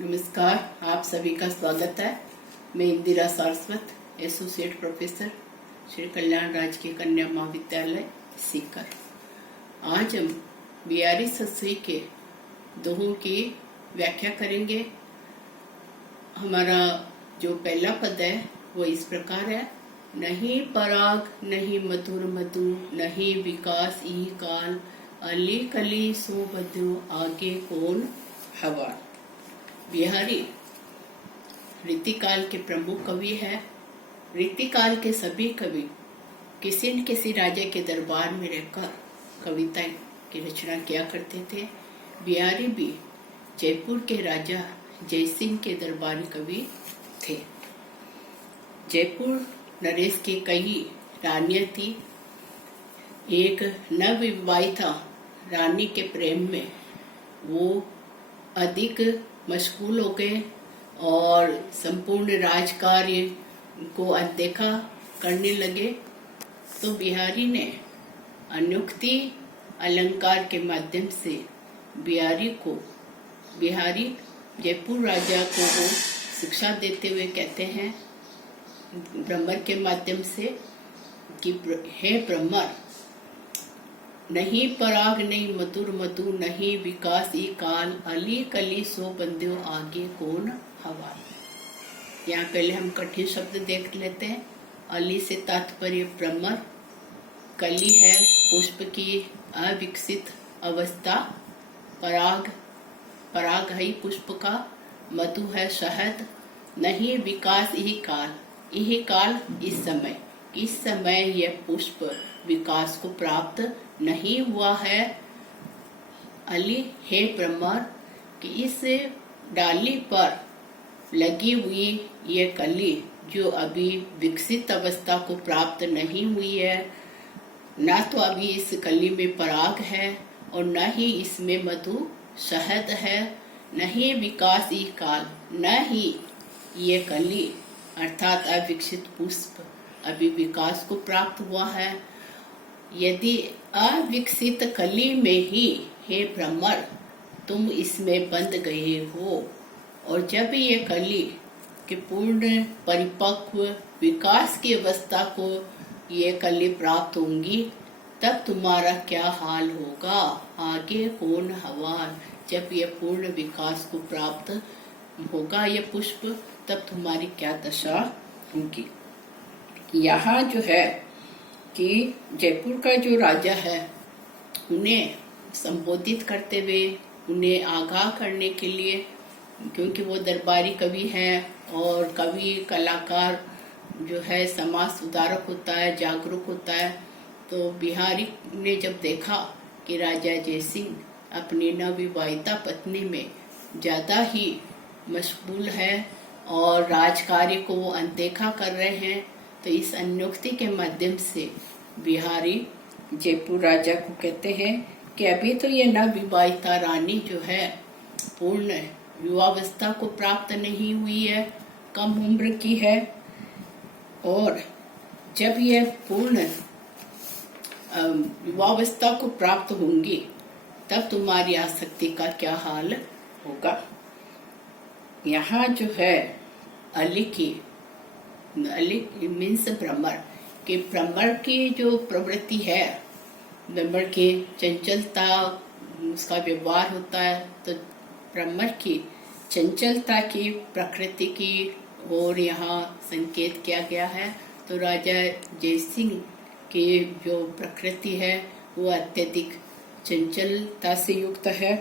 नमस्कार, आप सभी का स्वागत है। मैं इंदिरा सारस्वत, एसोसिएट प्रोफेसर, श्री कल्याण राजकीय कन्या महाविद्यालय सीकर। आज हम बिहारी सस्सी के दोहों की व्याख्या करेंगे। हमारा जो पहला पद है वो इस प्रकार है। नहीं पराग नहीं मधुर मधु, नहीं विकास ई काल, अली कली सो बधु, आगे कौन हवा। बिहारी रीतिकाल के प्रमुख कवि है। रीतिकाल के सभी कवि किसी न किसी राजा के दरबार में रहकर कविता की रचना किया करते थे। बिहारी भी जयपुर के राजा जयसिंह के दरबारी कवि थे। जयपुर नरेश की कई रानियां थी। एक नवविवाहिता रानी के प्रेम में वो अधिक मशगूल हो गए और संपूर्ण राजकार्य को अनदेखा करने लगे। तो बिहारी ने अनुक्ति अलंकार के माध्यम से बिहारी जयपुर राजा को वो शिक्षा देते हुए कहते हैं भ्रमर के माध्यम से कि हे भ्रमर, नहीं पराग नहीं मधुर मधु, नहीं विकास ई काल, अली कली सो बंध्यो, आगे कौन हवा। यहाँ पहले हम कठिन शब्द देख लेते हैं। अली से तात्पर्य भ्रमर, कली है पुष्प की अविकसित अवस्था, पराग है पुष्प का, मधु है शहद, नहीं विकास यही काल इस समय यह पुष्प विकास को प्राप्त नहीं हुआ है। अली हे भ्रमर कि इस डाली पर लगी हुई ये कली जो अभी विकसित अवस्था को प्राप्त नहीं हुई है, न तो अभी इस कली में पराग है और न ही इसमें मधु शहद है, न ही विकास ई काल, न ही ये कली अर्थात अविकसित पुष्प अभी विकास को प्राप्त हुआ है। यदि अविकसित कली में ही हे भ्रमर तुम इसमें बंध गए हो, और जब ये कली के पूर्ण परिपक्व विकास की अवस्था को ये कली प्राप्त होंगी, तब तुम्हारा क्या हाल होगा। आगे कौन हवा, जब ये पूर्ण विकास को प्राप्त होगा ये पुष्प, तब तुम्हारी क्या दशा होगी। यहाँ जो है कि जयपुर का जो राजा है उन्हें संबोधित करते हुए उन्हें आगाह करने के लिए, क्योंकि वो दरबारी कवि हैं और कवि कलाकार जो है समाज सुधारक होता है, जागरूक होता है। तो बिहारी ने जब देखा कि राजा जयसिंह अपनी नवविवाहिता पत्नी में ज़्यादा ही मशगूल है और राजकार्य को वो अनदेखा कर रहे हैं, तो इस अनुक्ति के माध्यम से बिहारी जयपुर राजा को कहते हैं कि अभी तो ये नवविवाहिता रानी जो है पूर्ण युवावस्था को प्राप्त नहीं हुई है, कम उम्र की है, और जब ये पूर्ण युवावस्था को प्राप्त होंगी तब तुम्हारी आसक्ति का क्या हाल होगा। यहाँ जो है अली मीन्स भ्रमर कि भ्रमर की जो प्रवृत्ति है, भ्रमर की चंचलता उसका व्यवहार होता है, तो भ्रमर की चंचलता की प्रकृति की ओर यहाँ संकेत किया गया है। तो राजा जयसिंह की जो प्रकृति है वो अत्यधिक चंचलता से युक्त है।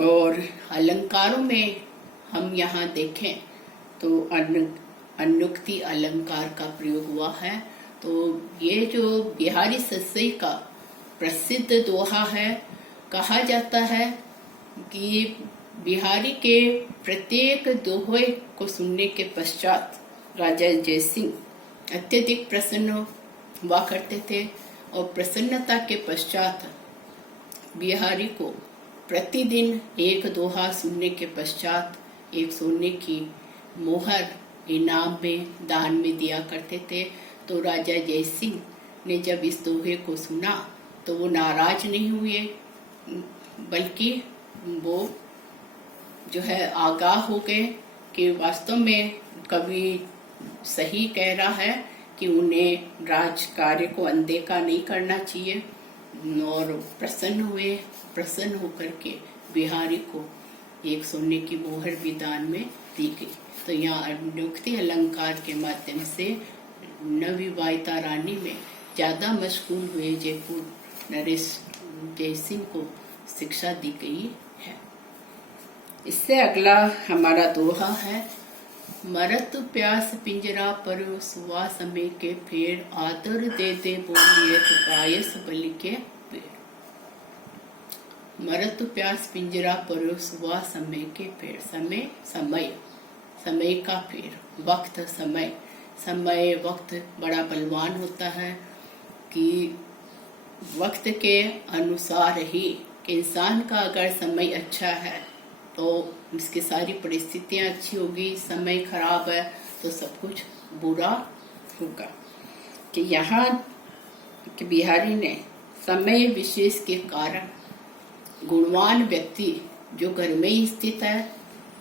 और अलंकारों में हम यहाँ देखें तो अनुक्ति अलंकार का प्रयोग हुआ है। तो ये जो बिहारी सस्सी का प्रसिद्ध दोहा है, कहा जाता है कि बिहारी के प्रत्येक दोहे को सुनने के पश्चात राजा जयसिंह अत्यधिक प्रसन्न हुआ करते थे, और प्रसन्नता के पश्चात बिहारी को प्रतिदिन एक दोहा सुनने के पश्चात एक सोने की मोहर इनाम में दान में दिया करते थे। तो राजा जयसिंह ने जब इस दोहे को सुना तो वो नाराज नहीं हुए, बल्कि वो जो है आगाह हो गए कि वास्तव में कवि सही कह रहा है कि उन्हें राज कार्य को अनदेखा नहीं करना चाहिए, और प्रसन्न हुए। प्रसन्न होकर के बिहारी को एक सोने की मोहर भी दान में दी गई। तो यहाँ अनुक्ति अलंकार के माध्यम से नवविवाहिता रानी में ज्यादा मशगूल हुए जयपुर नरेश जयसिंह को शिक्षा दी गई है। इससे अगला हमारा दोहा है, मरत प्यास पिंजरा पर सुवा समय के फेर, आदर दे दे बोलिए तो बायस बलि के पेड़। मरत प्यास पिंजरा पर सुवा समय के फेर, समय समय समय का फेर, वक्त समय समय वक्त बड़ा बलवान होता है कि वक्त के अनुसार ही कि इंसान का अगर समय अच्छा है तो उसकी सारी परिस्थितियां अच्छी होगी, समय खराब है तो सब कुछ बुरा होगा। कि यहाँ कि बिहारी ने समय विशेष के कारण गुणवान व्यक्ति जो घर में ही स्थित है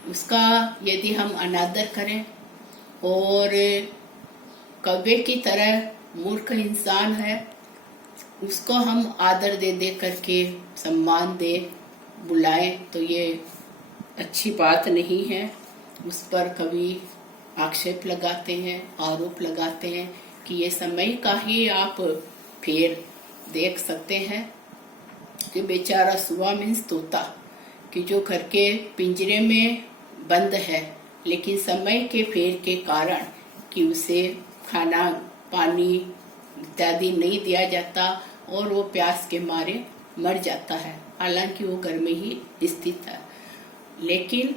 उसका यदि हम अनादर करें और कव्य की तरह मूर्ख इंसान है उसको हम आदर दे दे करके सम्मान दे बुलाएं तो ये अच्छी बात नहीं है। उस पर कवि आक्षेप लगाते हैं, आरोप लगाते हैं कि ये समय का ही आप फेर देख सकते हैं कि बेचारा सुआ मीन्स तोता कि जो घर के पिंजरे में बंद है लेकिन समय के फेर के कारण कि उसे खाना पानी इत्यादि नहीं दिया जाता और वो प्यास के मारे मर जाता है, हालांकि वो घर में ही स्थित है। लेकिन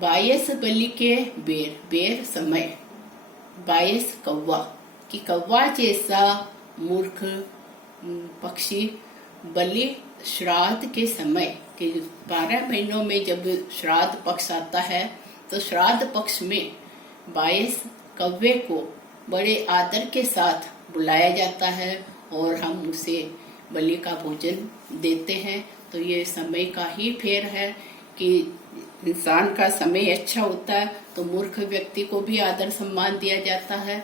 बायस बलि के बेर, बेर समय, बायस कौवा कि कौवा जैसा मूर्ख पक्षी बलि श्राद्ध के समय कि 12 महीनों में जब श्राद्ध पक्ष आता है तो श्राद्ध पक्ष में बायस कौवे को बड़े आदर के साथ बुलाया जाता है और हम उसे बलि का भोजन देते हैं। तो ये समय का ही फेर है कि इंसान का समय अच्छा होता है तो मूर्ख व्यक्ति को भी आदर सम्मान दिया जाता है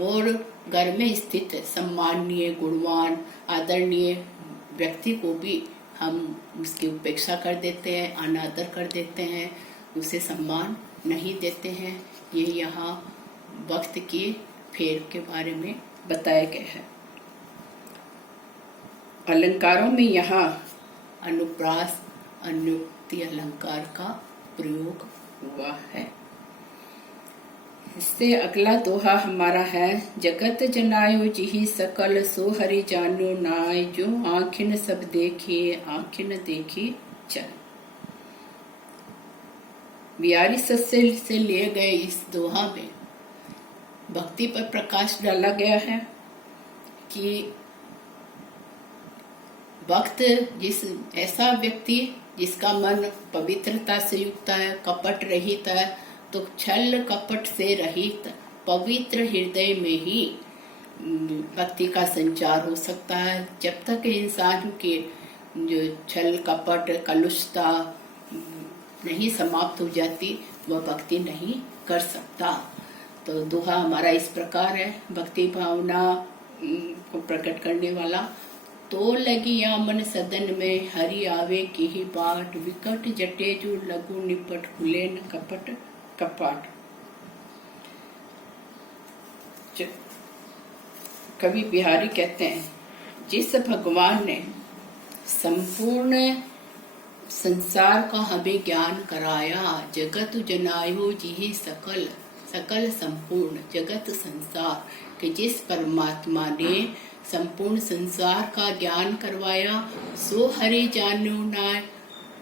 और घर में स्थित सम्माननीय गुणवान आदरणीय व्यक्ति को भी हम उसकी उपेक्षा कर देते हैं, अनादर कर देते हैं, उसे सम्मान नहीं देते हैं। ये यहाँ वक्त के फेर के बारे में बताया गया है। अलंकारों में यहाँ अनुप्रास अनुक्ति अलंकार का प्रयोग हुआ है। इससे अगला दोहा हमारा है, जगत जनायो जिहि सकल सो हरि जानो नाय, जो आँखिन सब देखिए आँखिन देखी चल। बिहारी सस्य से लिए गए इस दोहा में भक्ति पर प्रकाश डाला गया है कि वक्त जिस ऐसा व्यक्ति जिसका मन पवित्रता से युक्त है, कपट रहित है, तो छल कपट से रहित पवित्र हृदय में ही भक्ति का संचार हो सकता है। जब तक इंसान के जो छल कपट कलुषता नहीं समाप्त हो जाती वह भक्ति नहीं कर सकता। तो दोहा हमारा इस प्रकार है, भक्ति भावना को प्रकट करने वाला। तो लगी आमन सदन में हरि आवे की ही बाट, विकट जटे जो लगू निपट खुले न कपट कपाट। कवि बिहारी कहते हैं, जिस भगवान ने संपूर्ण संसार का हमें ज्ञान कराया, जगत जनायो जिहि सकल सकल संपूर्ण जगत संसार के जिस परमात्मा ने संपूर्ण संसार का ज्ञान करवाया, सो हरि जानो नाय,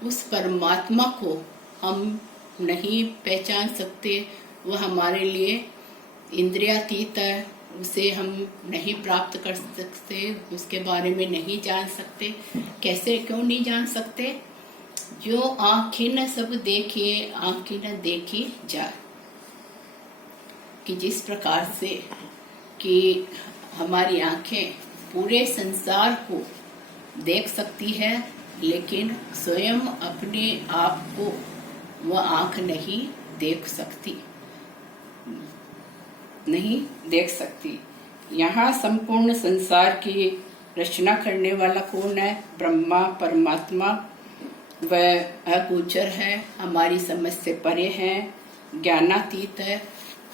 उस परमात्मा को हम नहीं पहचान सकते। वह हमारे लिए इंद्रियातीत है, उसे हम नहीं प्राप्त कर सकते, उसके बारे में नहीं जान सकते। कैसे क्यों नहीं जान सकते? जो आँखें न सब देखिए आँखें न देखी जाए, कि जिस प्रकार से कि हमारी आंखें पूरे संसार को देख सकती है लेकिन स्वयं अपने आप को वह आंख नहीं देख सकती। यहाँ संपूर्ण संसार की रचना करने वाला कौन है? ब्रह्मा परमात्मा। वह अगोचर है, हमारी समझ से परे है, ज्ञानातीत है।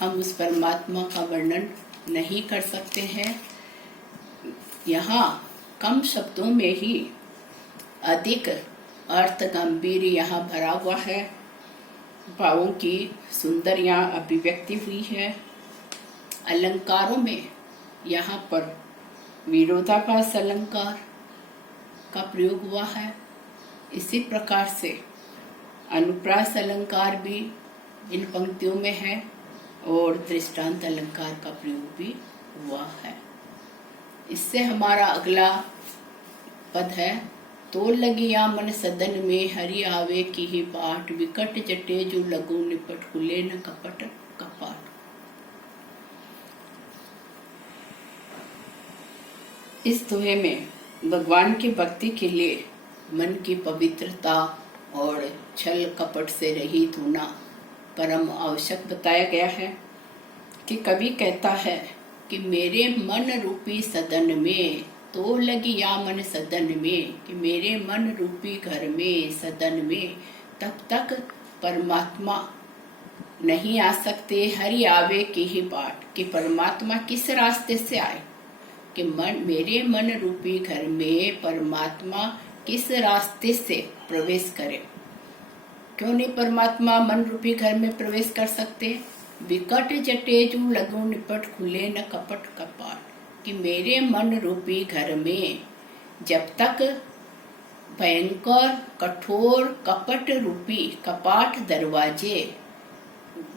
हम उस परमात्मा का वर्णन नहीं कर सकते हैं। यहाँ कम शब्दों में ही अधिक अर्थ गंभीर यहाँ भरा हुआ है। भावों की सुंदर यहाँ अभिव्यक्ति हुई है। अलंकारों में यहाँ पर विरोधाभास अलंकार का प्रयोग हुआ है। इसी प्रकार से अनुप्रास अलंकार भी इन पंक्तियों में है और दृष्टांत अलंकार का प्रयोग भी हुआ है। इससे हमारा अगला पद है, तो लगिया मन सदन में हरि आवे की ही बाट, विकट जटे जो लगो निपट खुले न कपट कपाट। इस दोहे में भगवान की भक्ति के लिए मन की पवित्रता और छल कपट से रहित होना परम आवश्यक बताया गया है। कि कवि कहता है कि मेरे मन रूपी सदन में, तो लगी या मन सदन में, कि मेरे मन रूपी घर में सदन में तब तक परमात्मा नहीं आ सकते। हरि आवे की ही बाट, कि परमात्मा किस रास्ते से आए, कि मेरे मन रूपी घर में परमात्मा किस रास्ते से प्रवेश करे। क्यों नहीं परमात्मा मन रूपी घर में प्रवेश कर सकते? विकट जटेजू लगो निपट खुले न कपट कपाट, कि मेरे मन रूपी घर में जब तक भयंकर कठोर कपट रूपी कपाट दरवाजे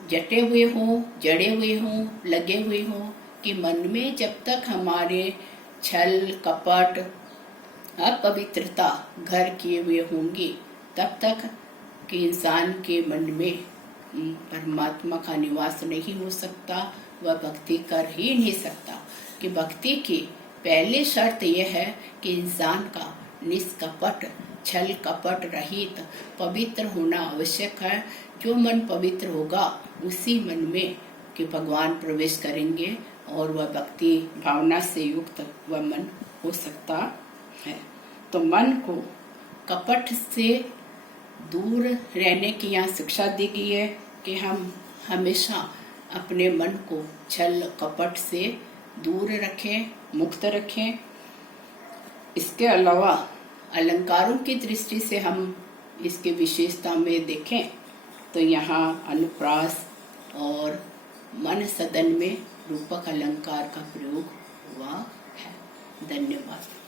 जटे हुए हों, जड़े हुए हों, लगे हुए हों, कि मन में जब तक हमारे छल कपट अपवित्रता घर किए हुए होंगी, तब तक कि इंसान के मन में परमात्मा का निवास नहीं हो सकता, वह भक्ति कर ही नहीं सकता। कि भक्ति की पहली शर्त यह है कि इंसान का निष्कपट छल कपट रहित पवित्र होना आवश्यक है। जो मन पवित्र होगा उसी मन में कि भगवान प्रवेश करेंगे और वह भक्ति भावना से युक्त वह मन हो सकता है। तो मन को कपट से दूर रहने की यहाँ शिक्षा दी गई है कि हम हमेशा अपने मन को छल कपट से दूर रखें, मुक्त रखें। इसके अलावा अलंकारों की दृष्टि से हम इसकी विशेषता में देखें तो यहाँ अनुप्रास और मन सदन में रूपक अलंकार का प्रयोग हुआ है। धन्यवाद।